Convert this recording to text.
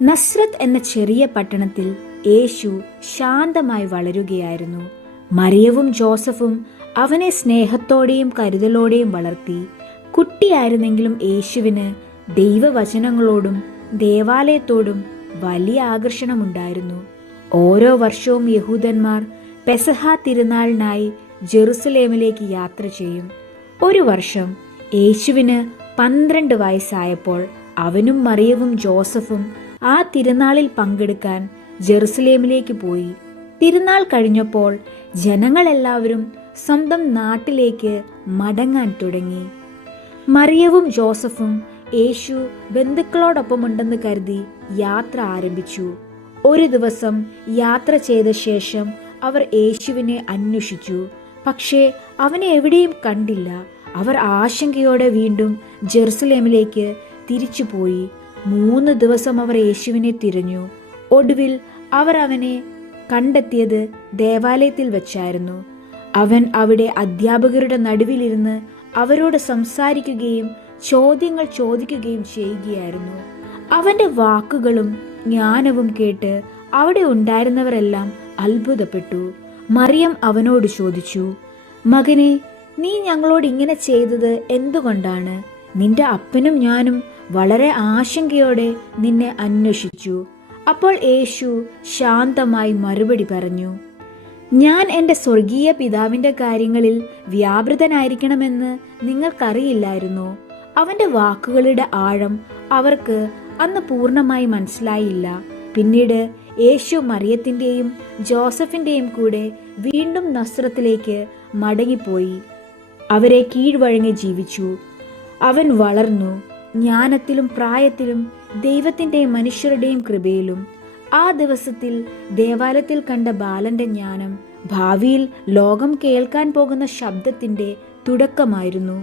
നസ്രത്ത് എന്ന ചെറിയ പട്ടണത്തിൽ യേശു ശാന്തമായി വളരുകയായിരുന്നു. മറിയവും ജോസഫും അവനെ സ്നേഹത്തോടെയും കരുതലോടെയും വളർത്തി. കുട്ടിയായിരുന്നെങ്കിലും യേശുവിന് ദൈവവചനങ്ങളോടും ദേവാലയത്തോടും വലിയ ആകർഷണമുണ്ടായിരുന്നു. ഓരോ വർഷവും യഹൂദന്മാർ പെസഹ തിരുനാളിനായി ജെറുസലേമിലേക്ക് യാത്ര ചെയ്യും. ഒരു വർഷം യേശുവിന് 12 വയസ്സായപ്പോൾ അവനും മറിയവും ജോസഫും ആ തിരുനാളിൽ പങ്കെടുക്കാൻ ജെറുസലേമിലേക്ക് പോയി. തിരുനാൾ കഴിഞ്ഞപ്പോൾ ജനങ്ങളെല്ലാവരും സ്വന്തം നാട്ടിലേക്ക് മടങ്ങാൻ തുടങ്ങി. മറിയവും ജോസഫും യേശു ബന്ധുക്കളോടൊപ്പമുണ്ടെന്ന് കരുതി യാത്ര ആരംഭിച്ചു. ഒരു ദിവസം യാത്ര ചെയ്ത ശേഷം അവർ യേശുവിനെ അന്വേഷിച്ചു. പക്ഷേ അവനെ എവിടെയും കണ്ടില്ല. അവർ ആശങ്കയോടെ വീണ്ടും ജെറുസലേമിലേക്ക് തിരിച്ചുപോയി. 3 ദിവസം അവർ യേശുവിനെ തിരഞ്ഞു. ഒടുവിൽ അവർ അവനെ കണ്ടെത്തിയത് ദേവാലയത്തിൽ വെച്ചായിരുന്നു. അവൻ അവിടെ അധ്യാപകരുടെ നടുവിലിരുന്ന് അവരോട് സംസാരിക്കുകയും ചോദ്യങ്ങൾ ചോദിക്കുകയും ചെയ്യുകയായിരുന്നു. അവന്റെ വാക്കുകളും ജ്ഞാനവും കേട്ട് അവിടെ ഉണ്ടായിരുന്നവരെല്ലാം അത്ഭുതപ്പെട്ടു. മറിയം അവനോട് ചോദിച്ചു, "മകനെ, നീ ഞങ്ങളോട് ഇങ്ങനെ ചെയ്തത് എന്തുകൊണ്ടാണ്? നിന്റെ അപ്പനും ഞാനും വളരെ ആശങ്കയോടെ നിന്നെ അന്വേഷിച്ചു." അപ്പോൾ യേശു ശാന്തമായി മറുപടി പറഞ്ഞു, "ഞാൻ എൻ്റെ സ്വർഗീയ പിതാവിൻ്റെ കാര്യങ്ങളിൽ വ്യാപൃതനായിരിക്കണമെന്ന് നിങ്ങൾക്കറിയില്ലായിരുന്നോ?" അവൻ്റെ വാക്കുകളുടെ ആഴം അവർക്ക് അന്ന് പൂർണ്ണമായി മനസ്സിലായില്ല. പിന്നീട് യേശു മറിയത്തിൻ്റെയും ജോസഫിൻ്റെയും കൂടെ വീണ്ടും നസ്രത്തിലേക്ക് മടങ്ങിപ്പോയി. അവരെ കീഴ്വഴങ്ങി ജീവിച്ചു. അവൻ വളർന്നു, ജ്ഞാനത്തിലും പ്രായത്തിലും ദൈവത്തിൻ്റെയും മനുഷ്യരുടെയും കൃപയിലും. ആ ദിവസത്തിൽ ദേവാലയത്തിൽ കണ്ട ബാലന്റെ ജ്ഞാനം ഭാവിയിൽ ലോകം കേൾക്കാൻ പോകുന്ന ശബ്ദത്തിൻ്റെ തുടക്കമായിരുന്നു.